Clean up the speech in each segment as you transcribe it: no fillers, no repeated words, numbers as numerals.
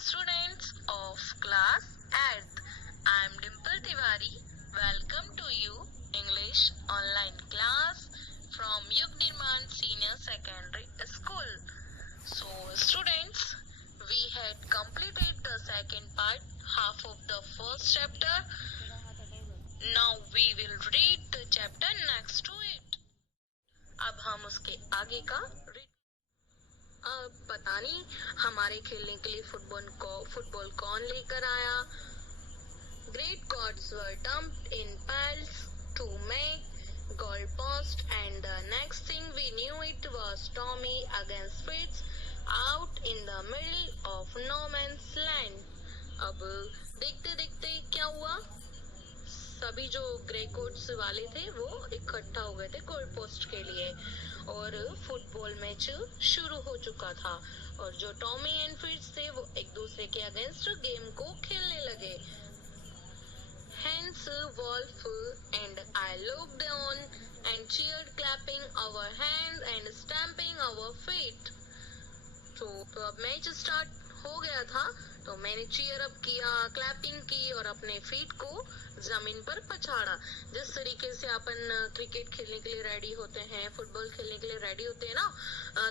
students of class 8th. I am Dimple Tiwari. Welcome to you English online class from Yug Nirman Senior Secondary School. So students, we had completed the second part, half of the first chapter. Now we will read the chapter next to it. अब हम उसके आगे का अब पता नहीं हमारे खेलने के लिए फुटबॉल कौन लेकर आया. Great gods were dumped in piles to make goal post, and the next thing we knew it was Tommy against Fritz out in the middle of no man's land. अब देखते देखते क्या हुआ, सभी जो ग्रे कोट्स वाले थे वो इकट्ठा हो गए थे गोल पोस्ट के लिए और फुटबॉल मैच शुरू हो चुका था और जो टॉमी एंड फ्रिट्ज थे वो एक दूसरे के अगेंस्ट गेम को खेलने लगे. Hence Wolf and I looked on and cheered, clapping our hands and stamping our feet. तो अब मैच स्टार्ट हो गया था तो मैंने चीयर अप किया, क्लैपिंग की और अपने फीट को जमीन पर पछाड़ा. जिस तरीके से अपन क्रिकेट खेलने के लिए रेडी होते हैं, फुटबॉल खेलने के लिए रेडी होते हैं ना,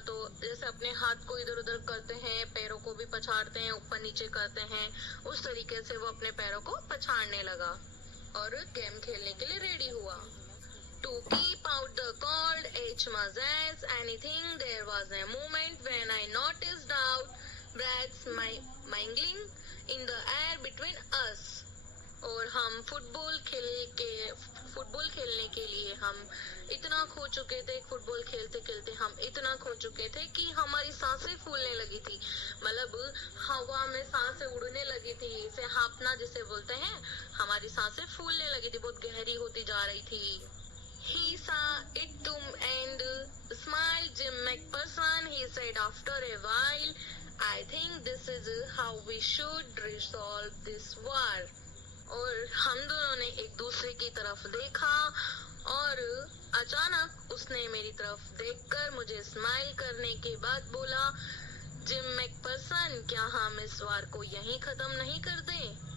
तो जैसे अपने हाथ को इधर उधर करते हैं, पैरों को भी पछाड़ते हैं, ऊपर नीचे करते हैं, उस तरीके से वो अपने पैरों को पछाड़ने लगा और गेम खेलने के लिए रेडी हुआ. To keep out the cold, as as anything, there was a moment when I noticed out breaths mingling in the air between us. और हम फुटबॉल खेलने के लिए हम इतना खो चुके थे, फुटबॉल खेलते खेलते हम इतना खो चुके थे कि हमारी सांसें फूलने लगी थी. मतलब हवा में सांसें उड़ने लगी थी, इसे हांफना जिसे बोलते हैं. हमारी सांसें फूलने लगी थी, बहुत गहरी होती जा रही थी. He saw it too and smiled. Jim McPherson, he said after a while, I think this is how we should resolve this war. और हम दोनों ने एक दूसरे की तरफ देखा और अचानक उसने मेरी तरफ देखकर मुझे स्माइल करने के बाद बोला, जिम मैकपर्सन, क्या हम इस वार को यहीं खत्म नहीं कर दें?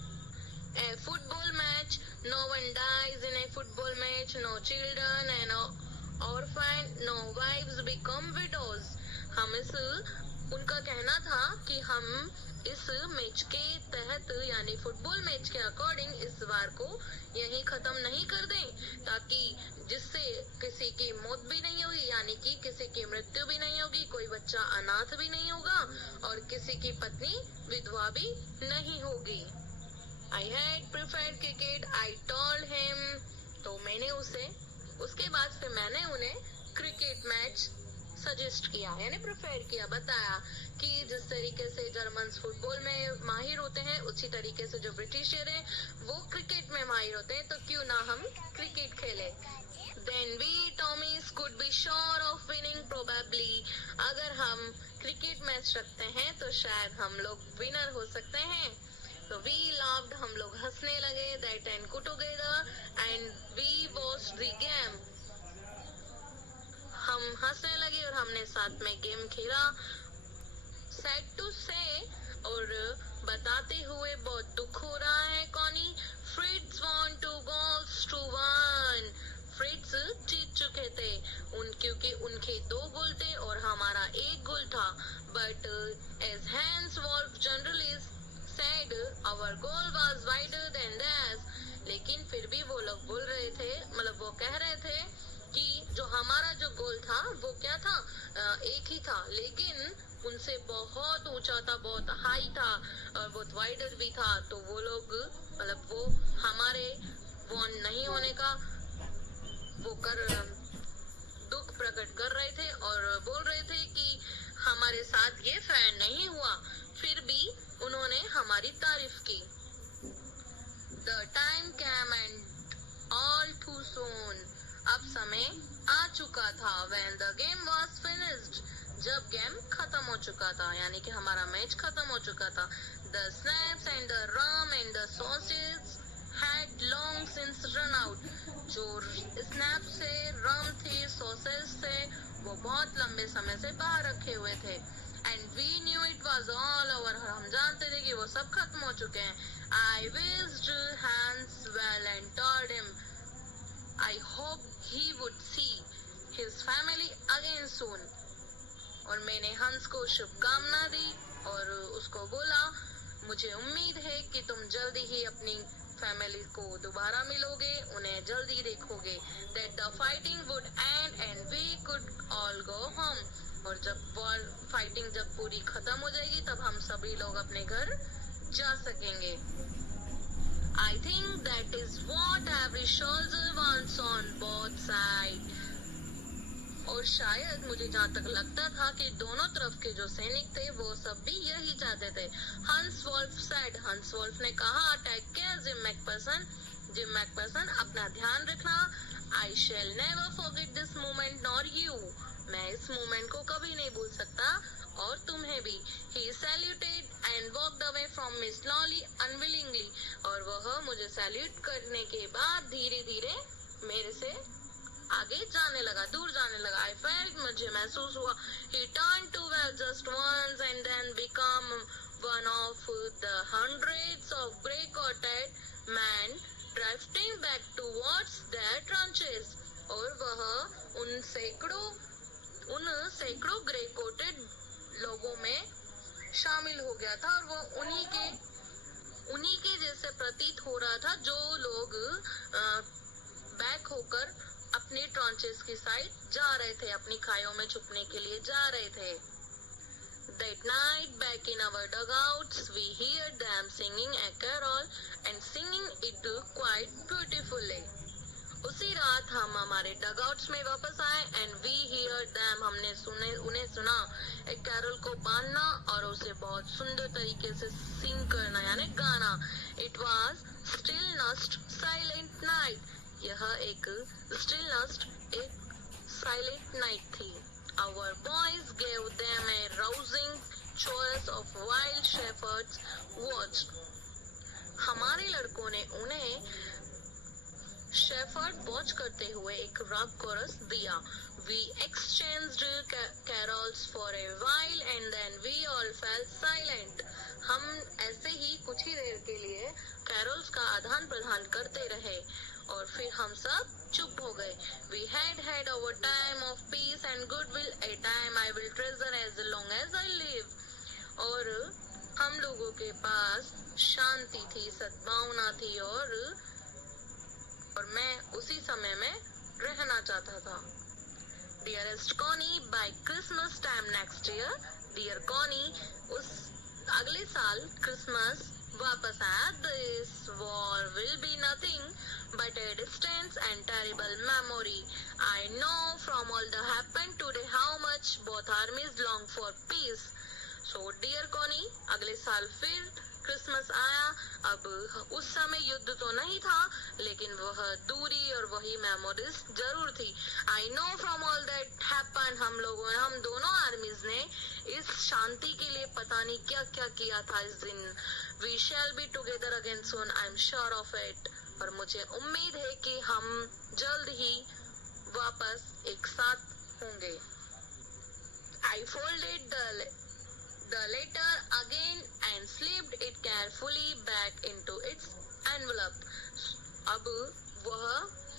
A football match, no one dies in a football match, no children and orphan, no wives become widows. उनका कहना था कि हम इस मैच के तहत यानी फुटबॉल मैच के अकॉर्डिंग इस वार को यहीं खत्म नहीं कर दें, ताकि जिससे किसी की मौत भी नहीं होगी, यानी कि किसी की मृत्यु भी नहीं होगी, कोई बच्चा अनाथ भी नहीं होगा और किसी की पत्नी विधवा भी नहीं होगी. I had preferred cricket, I told him. तो मैंने उसके बाद फिर मैंने उन्हें क्रिकेट मैच सजेस्ट किया, यानी प्रेफर किया, बताया कि जिस तरीके से जर्मन्स फुटबॉल में माहिर होते हैं उसी तरीके से जो ब्रिटिशर हैं वो क्रिकेट में माहिर होते हैं, तो क्यों ना हम क्रिकेट खेले. Then we Tommies could be sure of winning probably. अगर हम क्रिकेट मैच रखते हैं तो शायद हम लोग विनर हो सकते हैं. तो we laughed, हम लोग हंसने लगे. That and go together and we watched the game. हम हंसने लगे और हमने साथ में गेम खेला. Sad to say, और बताते हुए बहुत दुख हो रहा है Connie, Fritz won 2 goals to 1. Fritz जीत चुके थे क्योंकि उनके 2 गोल थे और हमारा 1 गोल था. But as Hans Wolf generally said, our goal was wider than theirs. लेकिन फिर भी वो लोग बोल रहे थे, मतलब वो कह रहे थे कि जो हमारा जो गोल था वो क्या था, एक ही था, लेकिन उनसे बहुत ऊंचा था, बहुत हाई था और बहुत वाइडर भी था. तो वो लोग मतलब वो हमारे वॉन नहीं होने का वो दुख प्रकट कर रहे थे और बोल रहे थे कि हमारे साथ ये फेयर नहीं हुआ. फिर भी उन्होंने हमारी तारीफ की. The time came and all too soon. अब समय आ चुका था. When the game was finished. जब गेम खत्म हो चुका था, यानी कि हमारा मैच खत्म हो चुका था. The snaps and the rum and the sausages had long since run out. जो स्नैप से, रम थे, सॉसेज थे, वो बहुत लंबे समय से बाहर रखे हुए थे. and we knew it was all over. हम जानते थे कि वो सब खत्म हो चुके हैं. I wished Hans well and told him I hope he would see his family again soon. और मैंने हंस को शुभकामना दी और उसको बोला मुझे उम्मीद है कि तुम जल्दी ही अपनी फैमिली को दोबारा मिलोगे, उन्हें जल्दी देखोगे. That the fighting would end and we could all go home. और जब वॉर फाइटिंग जब पूरी खत्म हो जाएगी तब हम सभी लोग अपने घर जा सकेंगे. I think that is what every soldier wants on both sides. और शायद मुझे जहाँ तक लगता था कि दोनों तरफ के जो सैनिक थे वो सब भी यही चाहते थे. हंस वॉल्फ सेड, हंस वॉल्फ ने कहा टेक केयर जिम मैकपर्सन अपना ध्यान रखना. I shall never forget this moment nor you, मैं इस मोमेंट को कभी नहीं भूल सकता और तुम्हें भी. He saluted and walked away from Miss Lolly unwillingly, और वह मुझे सैल्यूट करने के बाद धीरे धीरे मेरे से आगे जाने लगा, दूर जाने लगा. आई फेल्ट, मुझे महसूस हुआ. He turn to well just once and then become one of the hundreds of grey coated men drifting back towards their trenches. और वह उन सैकड़ों ग्रे कोटेड लोगों में शामिल हो गया था और वो उन्हीं के जैसे प्रतीत हो रहा था जो लोग बैक होकर अपनी ट्रॉन्चेस की साइड जा रहे थे, अपनी खाइयों में छुपने के लिए जा रहे थे. That night, back in our dugouts, we heard them singing a carol and singing it quite beautifully. उसी रात हम हमारे डगआउट्स में वापस आए एंड वी हियर दैम, हमने उन्हें सुना एक कैरल को बांधना और उसे बहुत सुंदर तरीके से सिंग करना यानी गाना. It was stillest silent night, यह एक स्टिलनेस्ट एक साइलेंट नाइट थी. Our boys gave them a rousing choice of wild shepherds watch, हमारे लड़कों ने उन्हें शेफर्ड वॉच करते हुए एक रॉक कोरस दिया. We exchanged carols for a while and then we all felt silent, हम ऐसे ही कुछ ही देर के लिए कैरोल्स का आदान प्रदान करते रहे और फिर हम सब चुप हो गए. We had our time of peace and goodwill, a time I will treasure as long as I live. और हम लोगों के पास शांति थी, सद्भावना थी और मैं उसी समय में रहना चाहता था. Dearest Connie, by Christmas time next year, dear Connie, उस अगले साल क्रिसमस वापस आया. This war will be nothing but a distant and terrible memory. I know from all that happened today how much both armies long for peace. So dear Connie, अगले साल फिर Christmas आया. अब उस समय युद्ध तो नहीं था लेकिन वह दूरी और वही मेमोरीज जरूर थी. I know from all that happen, हम दोनों आर्मीज ने इस शांति के लिए पता नहीं क्या क्या किया था इस दिन. We shall be together again soon, I am sure of it, और मुझे उम्मीद है कि हम जल्द ही वापस एक साथ होंगे. आई folded the letter again and slipped it carefully back into its envelope. अब वह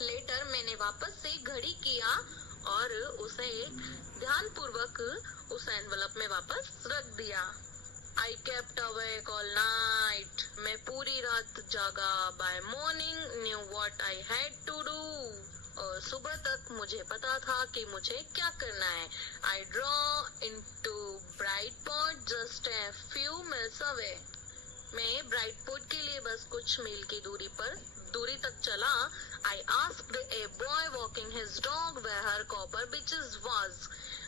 लेटर मैंने वापस से घड़ी किया और उसे ध्यानपूर्वक उस एनवलप में वापस रख दिया. I kept awake all night, मैं पूरी रात जागा. By morning knew what I had to do, और सुबह तक मुझे पता था कि मुझे क्या करना है. I draw into Brightport just a few miles away, मैं ब्राइटपोर्ट के लिए बस कुछ मील की दूरी तक चला. I asked a boy walking his dog where her copper bitches was,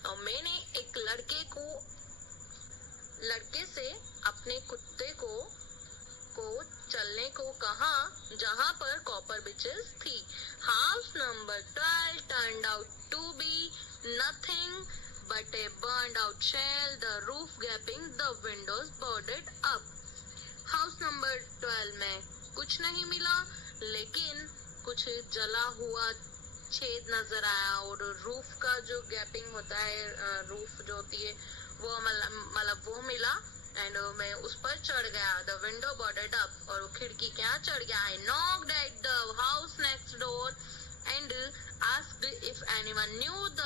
और मैंने एक लड़के से अपने कुत्ते को चलने को कहा जहाँ पर कॉपर बिचेस थी. House number 12 turned out to be nothing but a burned out shell, the roof gaping, the windows boarded up. House number 12 में कुछ नहीं मिला लेकिन कुछ जला हुआ छेद नजर आया और रूफ का जो गैपिंग होता है, रूफ जो होती है वो मतलब वो मिला एंड मैं उस पर चढ़ गया. द विंडो बॉर्डर्ड अप, और वो खिड़की के यहाँ चढ़ गया. I knocked at the house next door and asked if anyone knew the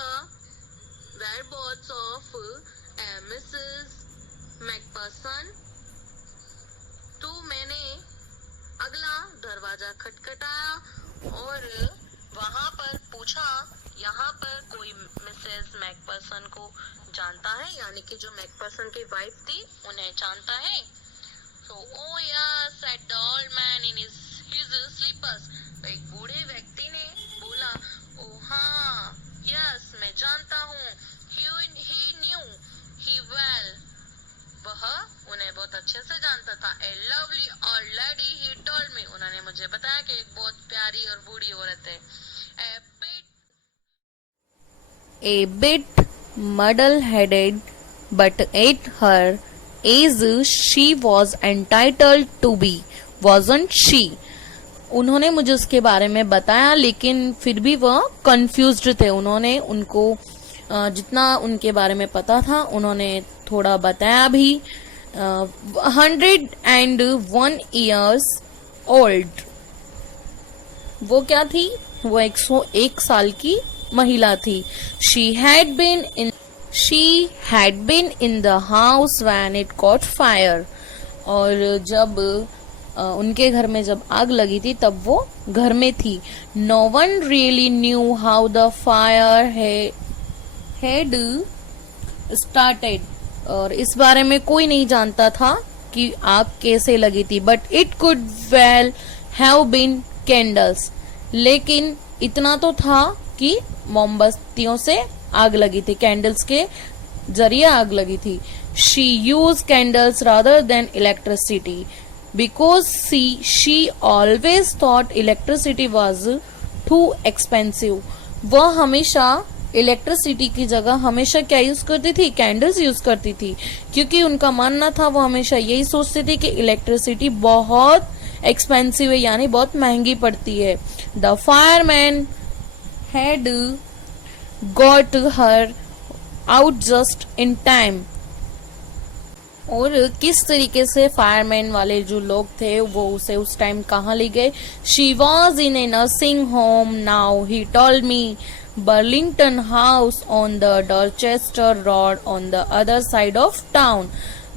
whereabouts of Mrs McPherson. तो मैंने अगला दरवाजा खटखटाया और वहां पर पूछा, यहाँ पर कोई मिसेस मैकपर्सन को जानता है, यानी कि जो मैकपर्सन की वाइफ थी उन्हें जानता है. So, oh yes, said the old man in his slippers. तो एक बूढ़े व्यक्ति ने बोला, ओ हाँ, यस मैं जानता हूँ. He knew he well. वह उन्हें बहुत अच्छे से जानता था. A lovely old lady, he told me. उन्होंने मुझे बताया कि एक बहुत प्यारी और बूढ़ी औरत है. A bit muddle-headed, but at her age she was entitled to be, wasn't she? उन्होंने मुझे उसके बारे में बताया, लेकिन फिर भी वह कंफ्यूज्ड थे. उन्होंने उनको जितना उनके बारे में पता था उन्होंने थोड़ा बताया भी. 101 years old. वो क्या थी? वो 101 साल की महिला थी. She had been in the house when it caught fire. और जब उनके घर में जब आग लगी थी तब वो घर में थी. No one really knew how the fire had started. और इस बारे में कोई नहीं जानता था कि आग कैसे लगी थी. But it could well have been candles. लेकिन इतना तो था कि मोमबत्तियों से आग लगी थी, कैंडल्स के जरिए आग लगी थी. She used candles rather than electricity because she always thought electricity was too expensive. वह हमेशा इलेक्ट्रिसिटी की जगह हमेशा क्या यूज करती थी? कैंडल्स यूज करती थी, क्योंकि उनका मानना था, वो हमेशा यही सोचती थी कि इलेक्ट्रिसिटी बहुत एक्सपेंसिव है, यानी बहुत महंगी पड़ती है. The fireman had got her out just in time. और किस तरीके से फायरमैन वाले जो लोग थे वो उसे उस टाइम कहाँ ले गए? She was in a nursing home now, he told me. Burlington House on the Dorchester Road on the other side of town.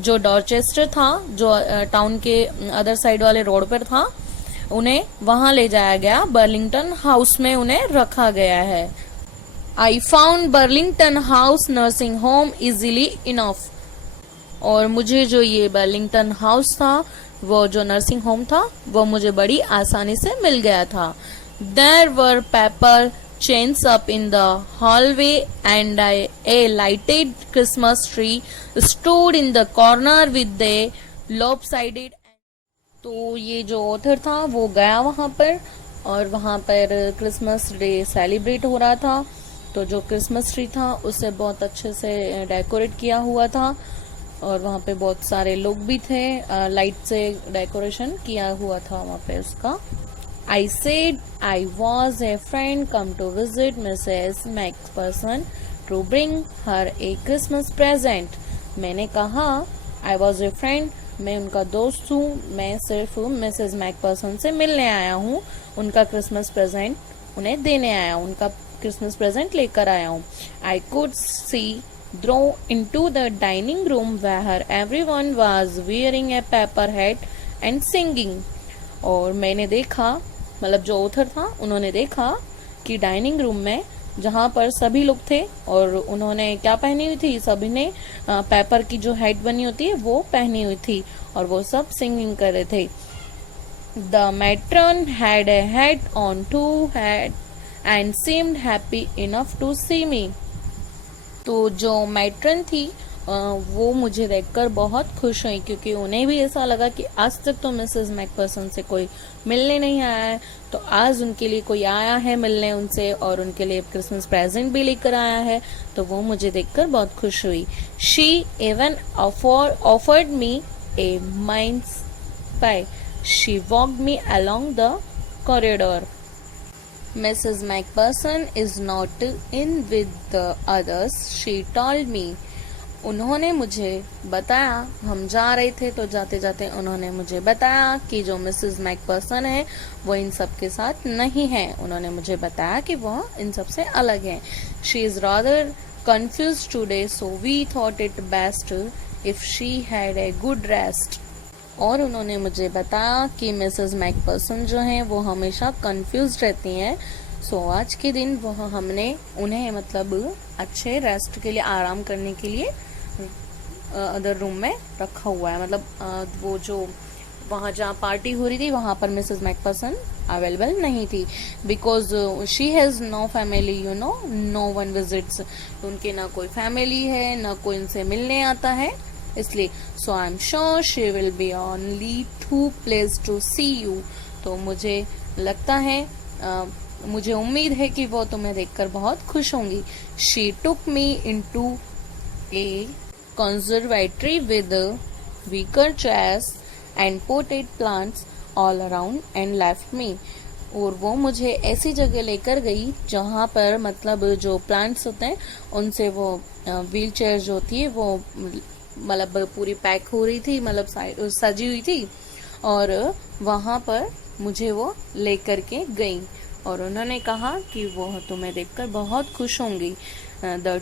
जो डॉर्चेस्टर था, जो टाउन के अदर साइड वाले रोड पर था, उन्हें वहां ले जाया गया. बर्लिंगटन हाउस में उन्हें रखा गया है. I found Burlington House nursing home easily enough. और मुझे जो ये बर्लिंगटन हाउस था, वो जो नर्सिंग होम था, वो मुझे बड़ी आसानी से मिल गया था. There were paper chains up in the hallway and a lighted Christmas tree stood in the corner with a lopsided. तो ये जो ऑथर था वो गया वहां पर, और वहां पर क्रिसमस डे सेलिब्रेट हो रहा था. तो जो क्रिसमस ट्री था उसे बहुत अच्छे से डेकोरेट किया हुआ था, और वहां पे बहुत सारे लोग भी थे. लाइट से डेकोरेशन किया हुआ था वहां पे उसका. I said I was a friend come to visit Mrs. Macpherson to bring her a Christmas present. मैंने कहा I was a friend, मैं उनका दोस्त हूँ, मैं सिर्फ मिसेस मैकपर्सन से मिलने आया हूँ, उनका क्रिसमस प्रेजेंट उन्हें देने आया हूँ, उनका क्रिसमस प्रेजेंट लेकर आया हूँ. I could see through into the dining room where everyone was wearing a paper hat and singing. और मैंने देखा, मतलब जो ऑथर था उन्होंने देखा कि डाइनिंग रूम में जहाँ पर सभी लोग थे, और उन्होंने क्या पहनी हुई थी? सभी ने पेपर की जो हैट बनी होती है वो पहनी हुई थी, और वो सब सिंगिंग कर रहे थे. The matron had a hat on to head and seemed happy enough to see me. तो जो मैट्रन थी वो मुझे देखकर बहुत खुश हुई, क्योंकि उन्हें भी ऐसा लगा कि आज तक तो मिसेस मैकपर्सन से कोई मिलने नहीं आया है, तो आज उनके लिए कोई आया है मिलने उनसे, और उनके लिए क्रिसमस प्रेजेंट भी लेकर आया है. तो वो मुझे देखकर बहुत खुश हुई. She even offered me A mines pi. She walked me along the corridor. Mrs. Macpherson is not in with the others, she told me. उन्होंने मुझे बताया, हम जा रहे थे तो जाते जाते उन्होंने मुझे बताया कि जो मिसेस मैकपर्सन है वो इन सब के साथ नहीं है। उन्होंने मुझे बताया कि वह इन सब से अलग है। She is rather confused today, so we thought it best if she had a good rest. और उन्होंने मुझे बताया कि मिसेस मैकपर्सन जो हैं वो हमेशा कंफ्यूज रहती हैं, सो आज के दिन वह हमने उन्हें मतलब अच्छे रेस्ट के लिए, आराम करने के लिए अदर रूम में रखा हुआ है। मतलब वो जो वहाँ जहाँ पार्टी हो रही थी वहाँ पर मिसेस मैकपर्सन अवेलेबल नहीं थी, because she has no family, you know, no one visits. उनके ना कोई फैमिली है, ना कोई इनसे मिलने आता है, इसलिए so I am sure she will be only too place to see you. तो मुझे लगता है, मुझे उम्मीद है कि वो तुम्हें देखकर बहुत खुश होंगी। She took me into A conservatory with wicker chairs and potted plants all around and left me. और वो मुझे ऐसी जगह लेकर गई जहाँ पर मतलब जो प्लांट्स होते हैं उनसे वो व्हील चेयर जो होती है वो मतलब पूरी पैक हो रही थी, मतलब सजी हुई थी, और वहाँ पर मुझे वो लेकर के गई और उन्होंने कहा कि वो तुम्हें देखकर बहुत खुश होंगी। The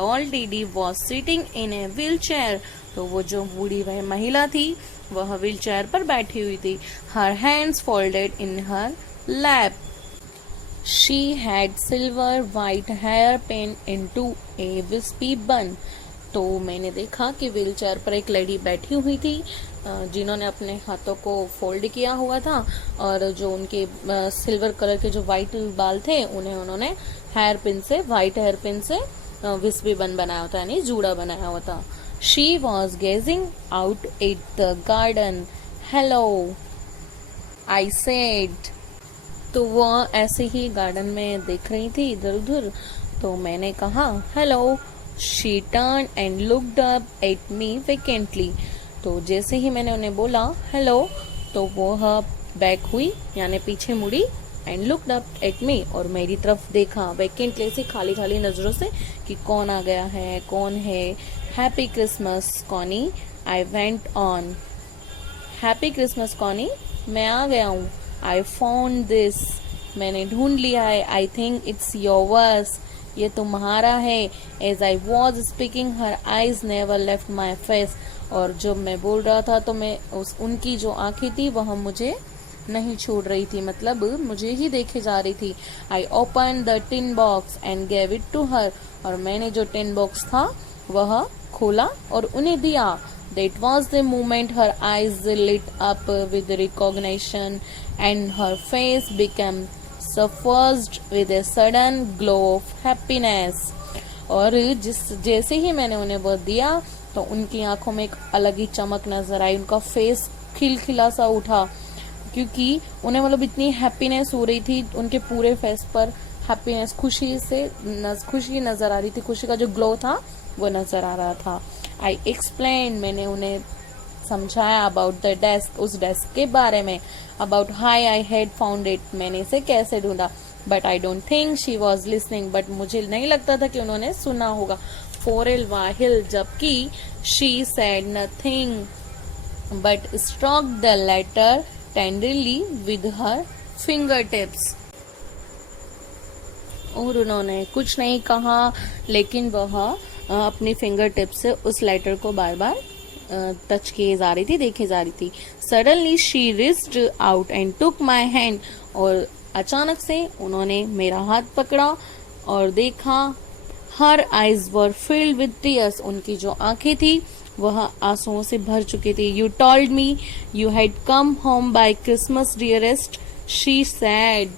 old lady was sitting in a wheelchair. तो वो जो बूढ़ी वह महिला थी वह व्हील चेयर पर बैठी हुई थी। Her hands folded in her lap. She had silver white hair pinned into a wispy bun. तो मैंने देखा कि व्हील चेयर पर एक लेडी बैठी हुई थी जिन्होंने अपने हाथों को फोल्ड किया हुआ था, और जो उनके सिल्वर कलर के जो वाइट बाल थे उन्होंने हेयर पिन से, वाइट हेयर पिन से विस्पी बन बनाया होता, यानी जूड़ा बनाया हुआ था। She was gazing out at the garden. Hello, I said. तो वो ऐसे ही गार्डन में देख रही थी इधर उधर, तो मैंने कहा hello. She turn and looked up at me vacantly. तो जैसे ही मैंने उन्हें बोला हेलो तो वो बैक हुई, यानी पीछे मुड़ी, एंड लुक्ड अप एट मी, और मेरी तरफ देखा वेकेंटली से, खाली खाली नजरों से कि कौन आ गया है, कौन है। Happy Christmas Connie, I went on. Happy Christmas Connie, मैं आ गया हूँ। आई फाउंड दिस, मैंने ढूंढ लिया है। आई थिंक इट्स योर्स, ये तुम्हारा है। As I was speaking her eyes never left my face, और जब मैं बोल रहा था तो मैं उनकी जो आंखें थी वह मुझे नहीं छोड़ रही थी, मतलब मुझे ही देखे जा रही थी। I open the tin box and gave it to her, और मैंने जो टिन बॉक्स था वह खोला और उन्हें दिया। That was the moment her eyes lit up with recognition and her face became suffused with a sudden glow of happiness. और जैसे ही मैंने उन्हें वो दिया तो उनकी आंखों में एक अलग ही चमक नजर आई, उनका फेस खिलखिला सा उठा, क्योंकि उन्हें मतलब इतनी हैप्पीनेस हो रही थी, उनके पूरे फेस पर हैप्पीनेस, खुशी नजर आ रही थी, खुशी का जो ग्लो था वो नजर आ रहा था। आई एक्सप्लेन, मैंने उन्हें समझाया अबाउट द डेस्क, उस डेस्क के बारे में, about how I had found it, मैंने इसे कैसे ढूंढा। But I don't think she was listening, but मुझे नहीं लगता था कि उन्होंने सुना होगा। फॉर ए व्हाइल, जबकि she said nothing but stroke the letter tenderly with her finger tips. और उन्होंने कुछ नहीं कहा, लेकिन वह अपनी फिंगर टिप से उस लेटर को बार बार टच किए जा रही थी, देखे जा रही थी। Suddenly she reached out and took my hand, और अचानक से उन्होंने मेरा हाथ पकड़ा और देखा। Her eyes were filled with tears, उनकी जो आंखें थी वह आंसुओं से भर चुकी थी। You told me you had come home by Christmas dearest, she said,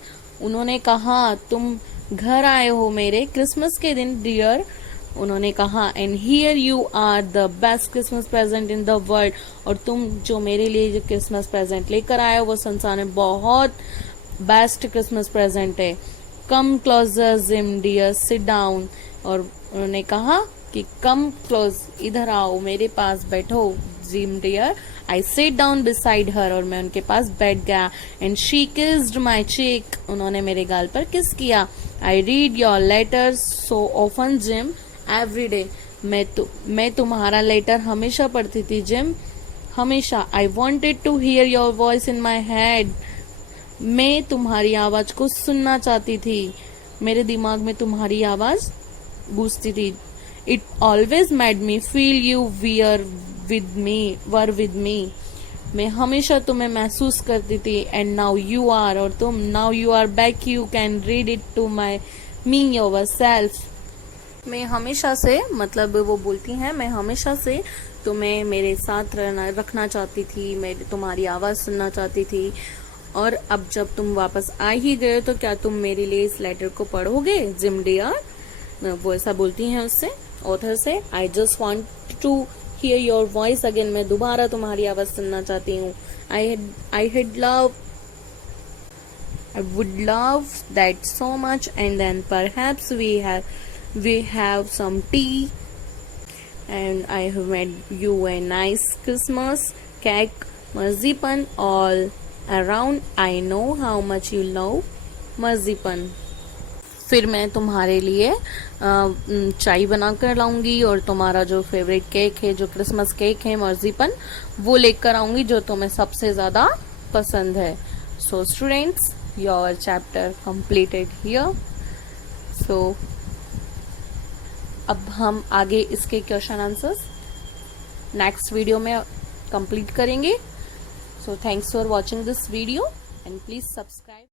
उन्होंने कहा तुम घर आए हो मेरे क्रिसमस के दिन डियर, उन्होंने कहा। And here you are the best Christmas present in the world, और तुम जो मेरे लिए जो क्रिसमस प्रेजेंट लेकर आए हो वो संसार में बहुत बेस्ट क्रिसमस प्रेजेंट है। Come closer Jim dear, sit down, और उन्होंने कहा कि कम क्लोज, इधर आओ, मेरे पास बैठो Jim dear. I sit down beside her, और मैं उनके पास बैठ गया। And she kissed my cheek, उन्होंने मेरे गाल पर किस किया। I read your letters so often Jim every day. मैं तुम्हारा लेटर हमेशा पढ़ती थी जिम, हमेशा। I wanted to hear your voice in my head. मैं तुम्हारी आवाज को सुनना चाहती थी, मेरे दिमाग में तुम्हारी आवाज गूंजती थी। It always made me feel you were with me. मैं हमेशा तुम्हें महसूस करती थी। एंड नाउ यू आर, और तुम, now you are back, you can read it to me yourself. मैं हमेशा से, मतलब वो बोलती हैं, मैं हमेशा से तुम्हें मेरे साथ रखना चाहती थी, मैं तुम्हारी आवाज सुनना चाहती थी। और अब जब तुम वापस आ ही गए तो क्या तुम मेरे लिए इस लेटर को पढ़ोगे जिम डियर? वो ऐसा बोलती हैं उससे, ऑथर से। I just want to hear your voice again. मैं दोबारा तुम्हारी आवाज सुनना चाहती हूँ। I would love that so much, and then perhaps we have some tea, and I have made you a nice Christmas cake, marzipan all around. I know how much you love marzipan. फिर मैं तुम्हारे लिए चाय बनाकर लाऊंगी और तुम्हारा जो favourite cake है, जो क्रिसमस केक है मर्जीपन, वो लेकर आऊंगी जो तुम्हें सबसे ज्यादा पसंद है। So students, your chapter completed here. So अब हम आगे इसके क्वेश्चन आंसर्स नेक्स्ट वीडियो में कंप्लीट करेंगे। So thanks for watching this video and please subscribe.